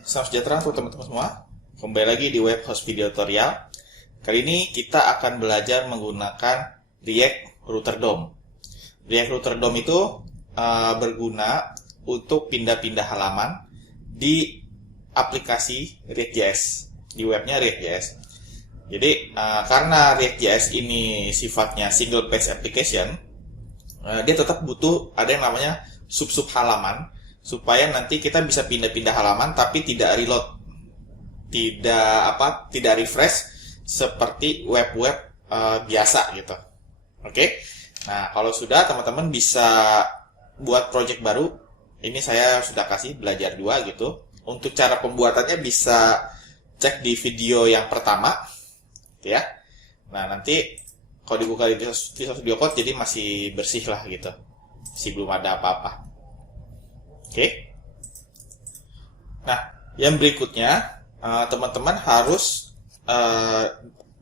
Salam sejahtera untuk teman-teman semua. Kembali lagi di Web Host Video Tutorial. Kali ini kita akan belajar menggunakan React Router DOM. React Router DOM itu berguna untuk pindah-pindah halaman di aplikasi React.js, di webnya React.js. Jadi karena React.js ini sifatnya single page application, dia tetap butuh ada yang namanya sub-sub halaman, supaya nanti kita bisa pindah-pindah halaman tapi tidak reload, tidak refresh seperti web-web biasa gitu. Oke. Nah, kalau sudah teman-teman bisa buat project baru. Ini saya sudah kasih belajar 2 gitu. Untuk cara pembuatannya bisa cek di video yang pertama ya. Nah, nanti kalau dibuka di Visual Studio Code jadi masih bersih lah gitu. Masih belum ada apa-apa. Oke. Nah, yang berikutnya teman-teman harus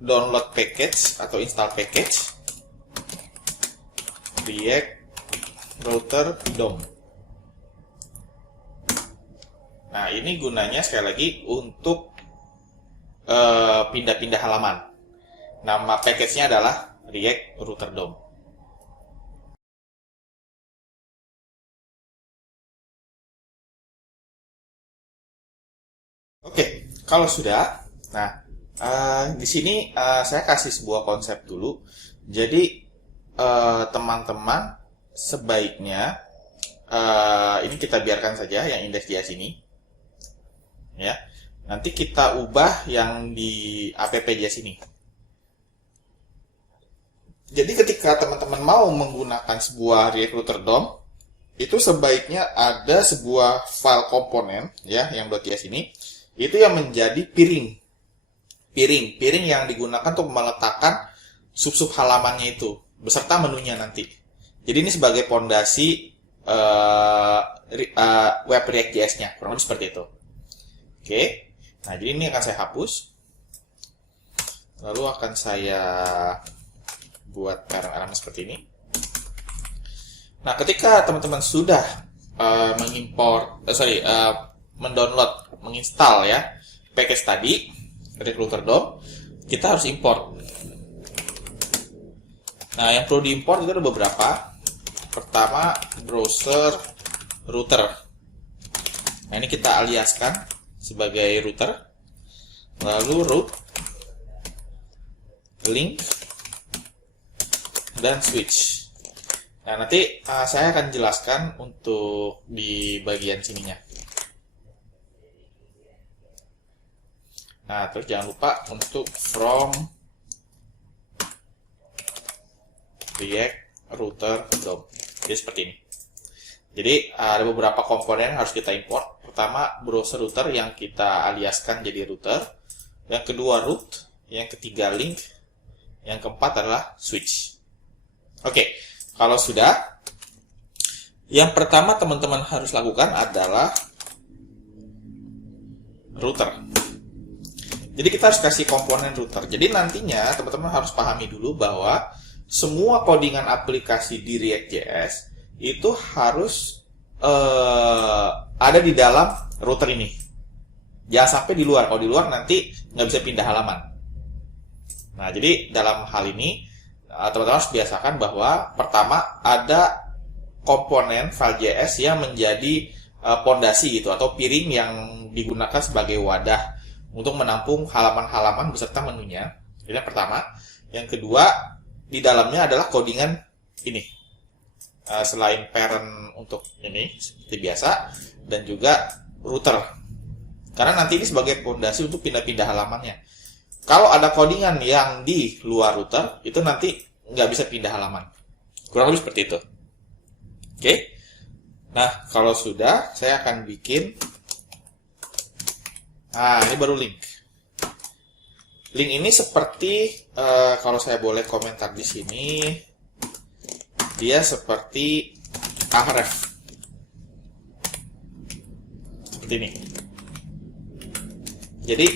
download package atau install package React Router DOM. Nah, ini gunanya sekali lagi untuk pindah-pindah halaman. Nama package-nya adalah React Router DOM. Oke, kalau sudah, nah di sini saya kasih sebuah konsep dulu. Jadi teman-teman sebaiknya ini kita biarkan saja yang index.js ini, ya. Nanti kita ubah yang di app.js ini. Jadi ketika teman-teman mau menggunakan sebuah React Router DOM, itu sebaiknya ada sebuah file komponen ya yang .js ini. Itu yang menjadi piring yang digunakan untuk meletakkan sub-sub halamannya itu beserta menunya nanti. Jadi ini sebagai pondasi web React.js-nya, kurang lebih seperti itu. Oke, nah jadi ini akan saya hapus, lalu akan saya buat parent seperti ini. Nah, ketika teman-teman sudah mendownload, menginstal ya package tadi React Router DOM, kita harus import. Nah, yang perlu diimport itu ada beberapa. Pertama, browser router. Nah, ini kita aliaskan sebagai router. Lalu route, link, dan switch. Nah, nanti saya akan jelaskan untuk di bagian sininya. Nah, terus jangan lupa untuk from React Router DOM. Jadi seperti ini. Jadi ada beberapa komponen yang harus kita import. Pertama, browser router yang kita aliaskan jadi router. Yang kedua, root. Yang ketiga, link. Yang keempat adalah switch. Oke, kalau sudah, yang pertama teman-teman harus lakukan adalah router. Jadi kita harus kasih komponen router. Jadi nantinya teman-teman harus pahami dulu bahwa semua codingan aplikasi di React.js itu harus ada di dalam router ini. Jangan sampai di luar. Kalau di luar nanti nggak bisa pindah halaman. Nah, jadi dalam hal ini teman-teman harus biasakan bahwa pertama ada komponen file JS yang menjadi pondasi gitu atau piring yang digunakan sebagai wadah untuk menampung halaman-halaman beserta menunya. Ini yang pertama. Yang kedua, di dalamnya adalah codingan ini. Selain parent untuk ini seperti biasa, dan juga router. Karena nanti ini sebagai pondasi untuk pindah-pindah halamannya. Kalau ada codingan yang di luar router, itu nanti nggak bisa pindah halaman. Kurang lebih seperti itu. Oke. Nah, kalau sudah, saya akan bikin. Nah, ini baru link. Link ini seperti kalau saya boleh komentar di sini, dia seperti href. Seperti ini. Jadi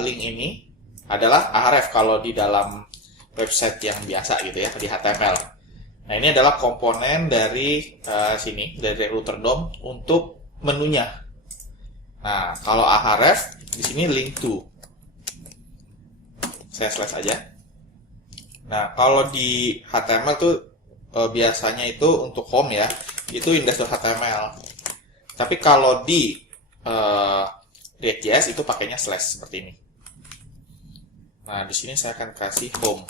link ini adalah href kalau di dalam website yang biasa gitu ya, di HTML. Nah, ini adalah komponen dari sini, dari router DOM untuk menunya. Nah, kalau ahref di sini link to. Saya slash aja. Nah, kalau di HTML tuh biasanya itu untuk home ya, itu index.html. Tapi kalau di React.js itu pakainya slash seperti ini. Nah, di sini saya akan kasih home.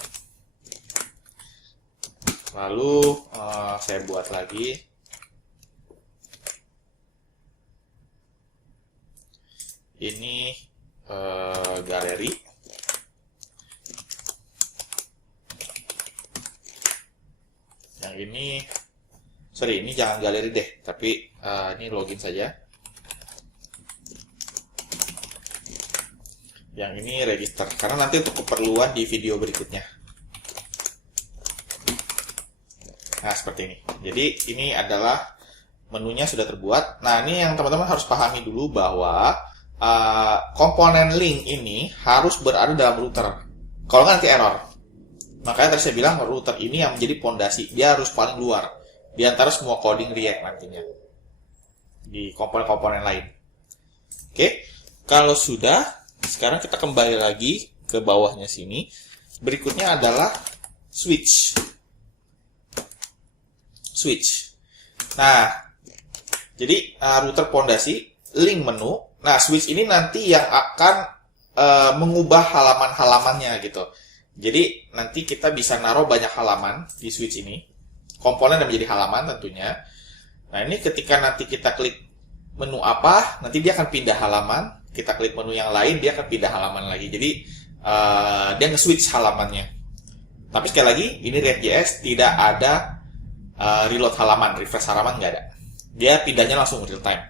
Lalu saya buat lagi. Ini galeri. Yang ini, sorry, ini jangan galeri deh, tapi ini login saja. Yang ini register, karena nanti untuk keperluan di video berikutnya. Nah, seperti ini. Jadi, ini adalah menunya sudah terbuat. Nah, ini yang teman-teman harus pahami dulu bahwa komponen link ini harus berada dalam router. Kalau nggak nanti error. Makanya tadi saya bilang router ini yang menjadi pondasi. Dia harus paling luar di antara semua coding React nantinya. Di komponen-komponen lain. Oke, kalau sudah, sekarang kita kembali lagi ke bawahnya sini. Berikutnya adalah switch. Nah, jadi router pondasi, link menu. Nah, switch ini nanti yang akan mengubah halaman-halamannya gitu. Jadi, nanti kita bisa naruh banyak halaman di switch ini. Komponen yang menjadi halaman tentunya. Nah, ini ketika nanti kita klik menu apa, nanti dia akan pindah halaman. Kita klik menu yang lain, dia akan pindah halaman lagi. Jadi, dia nge-switch halamannya. Tapi sekali lagi, ini React.js tidak ada reload halaman, refresh halaman nggak ada. Dia pindahnya langsung real time.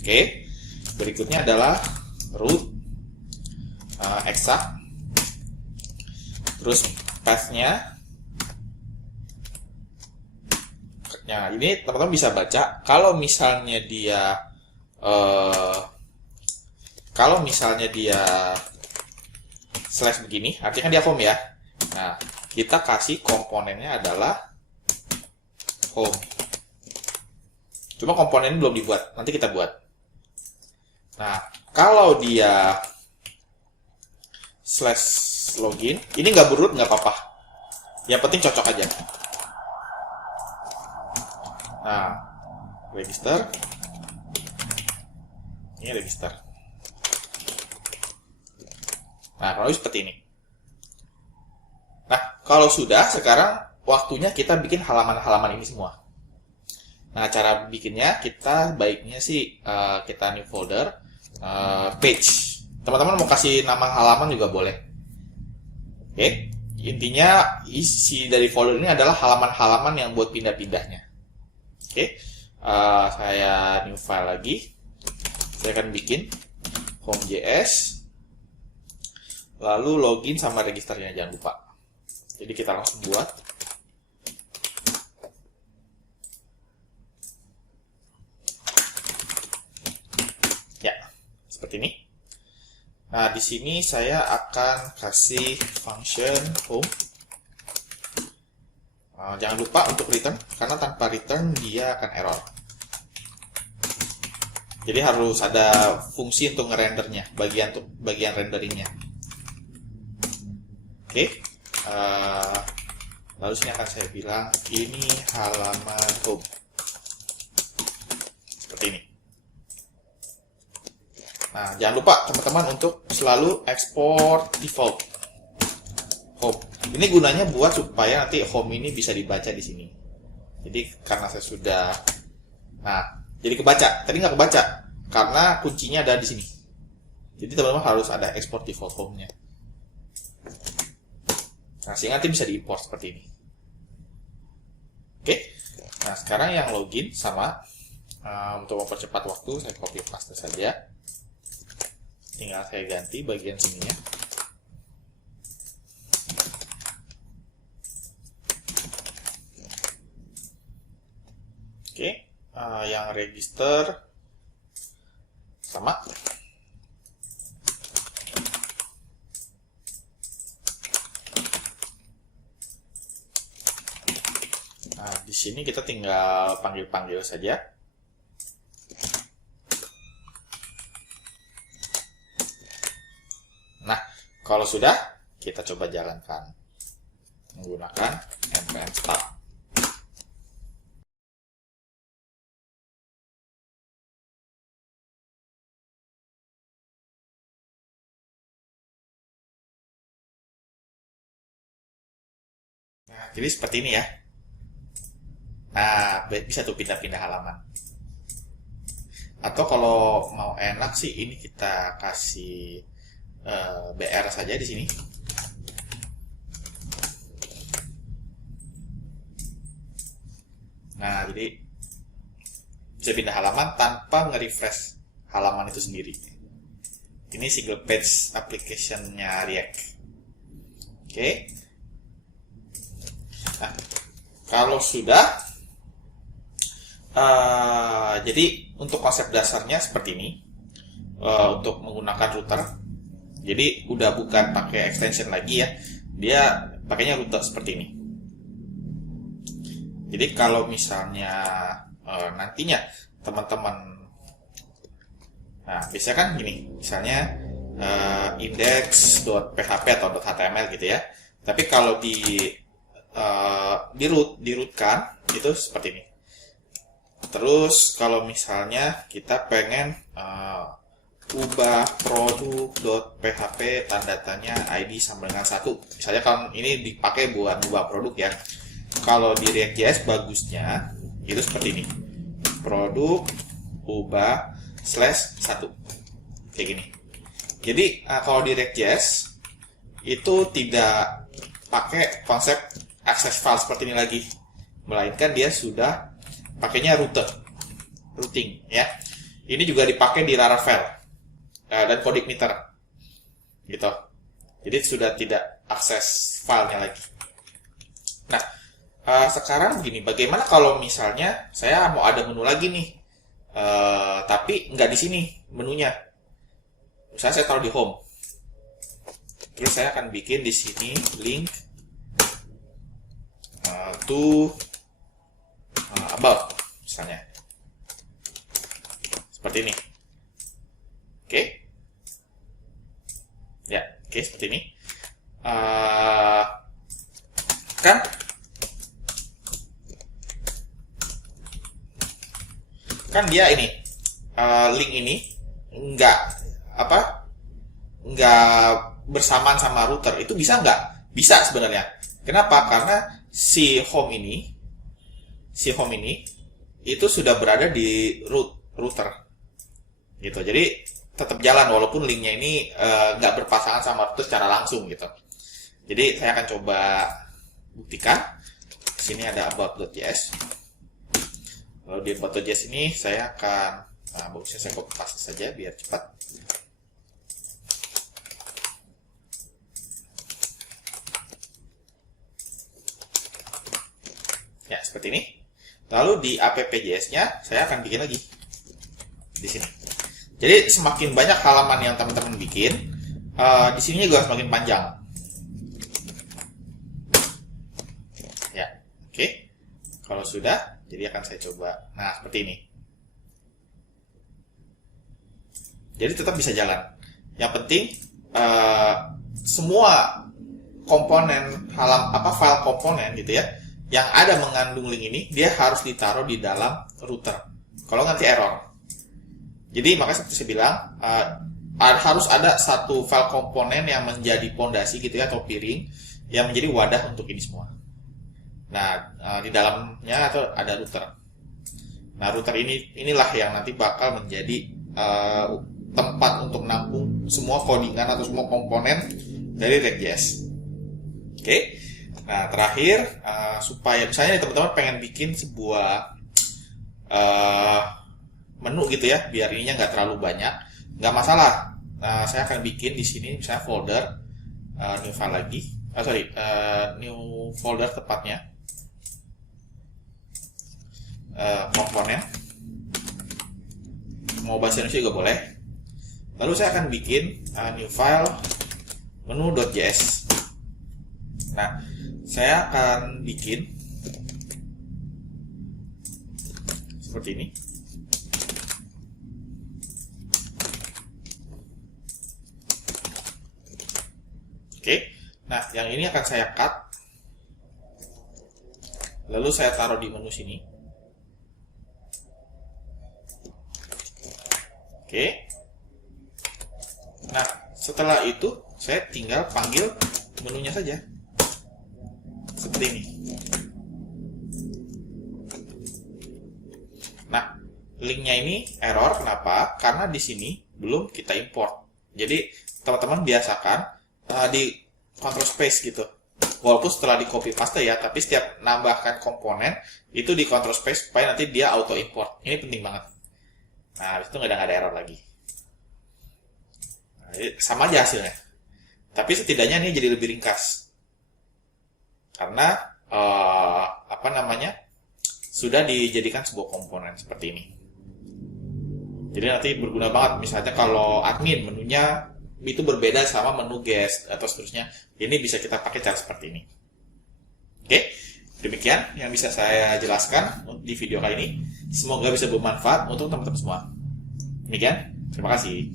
Oke. Berikutnya adalah root exact, terus path-nya. Nah, ini teman-teman bisa baca kalau misalnya dia slash begini, artinya kan dia home ya. Nah, kita kasih komponennya adalah home. Cuma komponen ini belum dibuat, nanti kita buat. Nah, kalau dia slash login, ini nggak berroot nggak apa-apa. Yang penting cocok aja. Nah, register. Ini register. Nah, kalau seperti ini. Nah, kalau sudah, sekarang waktunya kita bikin halaman-halaman ini semua. Nah, cara bikinnya, kita baiknya sih kita new folder. Page. Teman-teman mau kasih nama halaman juga boleh. Oke. Intinya isi dari folder ini adalah halaman-halaman yang buat pindah-pindahnya. Oke. Saya new file lagi. Saya akan bikin home.js. Lalu login sama registernya, jangan lupa. Jadi kita langsung buat. Seperti ini. Nah, di sini saya akan kasih function home. Jangan lupa untuk return, karena tanpa return dia akan error. Jadi harus ada fungsi untuk ngerendernya, bagian renderingnya. Oke. Lalu sini akan saya bilang ini halaman home. Seperti ini. Nah, jangan lupa teman-teman untuk selalu export default home. Ini gunanya buat supaya nanti home ini bisa dibaca di sini. Jadi karena saya sudah, nah, jadi kebaca. Tadi nggak kebaca karena kuncinya ada di sini. Jadi teman-teman harus ada export default home-nya. Nah, sehingga nanti bisa diimport seperti ini. Oke. Nah, sekarang yang login sama untuk mempercepat waktu saya copy paste saja. Tinggal saya ganti bagian sininya. Oke, yang register sama. Nah, di sini kita tinggal panggil-panggil saja. Kalau sudah, kita coba jalankan menggunakan npm start. Nah, jadi seperti ini ya. Nah, bisa tuh pindah-pindah halaman. Atau kalau mau enak sih, ini kita kasih BR saja di sini. Nah, jadi bisa pindah halaman tanpa nge-refresh halaman itu sendiri. Ini single page application-nya React. Oke. Nah, kalau sudah, jadi untuk konsep dasarnya seperti ini. Untuk menggunakan router, jadi udah bukan pakai extension lagi ya, dia pakainya router seperti ini. Jadi kalau misalnya nantinya teman-teman, nah biasanya kan gini, misalnya index.php atau .html gitu ya. Tapi kalau di-rootkan itu seperti ini. Terus kalau misalnya kita pengen ubah produk.php tanda tanya id sama dengan 1. Misalnya kan ini dipakai buat ubah produk ya. Kalau di React.js bagusnya itu seperti ini. Produk ubah /1 kayak gini. Jadi kalau di React.js itu tidak pakai konsep access file seperti ini lagi, melainkan dia sudah pakainya routing ya. Ini juga dipakai di Laravel dan CodeIgniter gitu. Jadi sudah tidak akses filenya lagi. Nah, sekarang begini, bagaimana kalau misalnya saya mau ada menu lagi nih, tapi nggak di sini menunya. Misalnya saya taruh di home, terus saya akan bikin di sini link to about misalnya seperti ini. Oke. Ya, oke, seperti ini. Kan dia ini link ini nggak bersamaan sama router. Itu bisa nggak? Bisa sebenarnya. Kenapa? Karena si home ini itu sudah berada di router gitu. Jadi tetap jalan walaupun linknya ini nggak berpasangan sama router secara langsung gitu. Jadi saya akan coba buktikan. Di sini ada about.js. Lalu di about.js ini saya akan, bagusnya saya copy paste saja biar cepat. Ya, seperti ini. Lalu di app.js-nya saya akan bikin lagi di sini. Jadi semakin banyak halaman yang teman-teman bikin, di sini juga semakin panjang. Ya, oke. Kalau sudah, jadi akan saya coba. Nah, seperti ini. Jadi tetap bisa jalan. Yang penting semua komponen file komponen gitu ya, yang ada mengandung link ini, dia harus ditaruh di dalam router. Kalau nanti error. Jadi makanya seperti saya bilang, harus ada satu file komponen yang menjadi pondasi gitu ya, atau piring, yang menjadi wadah untuk ini semua. Nah, di dalamnya atau ada router. Nah, router inilah yang nanti bakal menjadi tempat untuk nampung semua codingan atau semua komponen dari React.js. Oke. Nah, terakhir, supaya misalnya teman-teman pengen bikin sebuah menu gitu ya, biar ininya nggak terlalu banyak, nggak masalah. Saya akan bikin di sini misalnya folder, new file lagi, new folder tepatnya, komponen, mau bahasa Indonesia juga boleh. Lalu saya akan bikin new file menu.js. Nah, saya akan bikin seperti ini. Oke. Nah, yang ini akan saya cut. Lalu saya taruh di menu sini. Oke. Nah, setelah itu saya tinggal panggil menunya saja. Seperti ini. Nah, linknya ini error. Kenapa? Karena di sini belum kita import. Jadi, teman-teman biasakan di control space gitu. Walaupun setelah di copy paste ya, tapi setiap nambahkan komponen itu di control space supaya nanti dia auto import. Ini penting banget. Nah, habis itu nggak ada error lagi. Nah, sama aja hasilnya. Tapi setidaknya ini jadi lebih ringkas. Karena sudah dijadikan sebuah komponen seperti ini. Jadi nanti berguna banget. Misalnya kalau admin menunya itu berbeda sama menu guest atau seterusnya. Ini bisa kita pakai cara seperti ini. Oke, demikian yang bisa saya jelaskan di video kali ini. Semoga bisa bermanfaat untuk teman-teman semua. Demikian, terima kasih.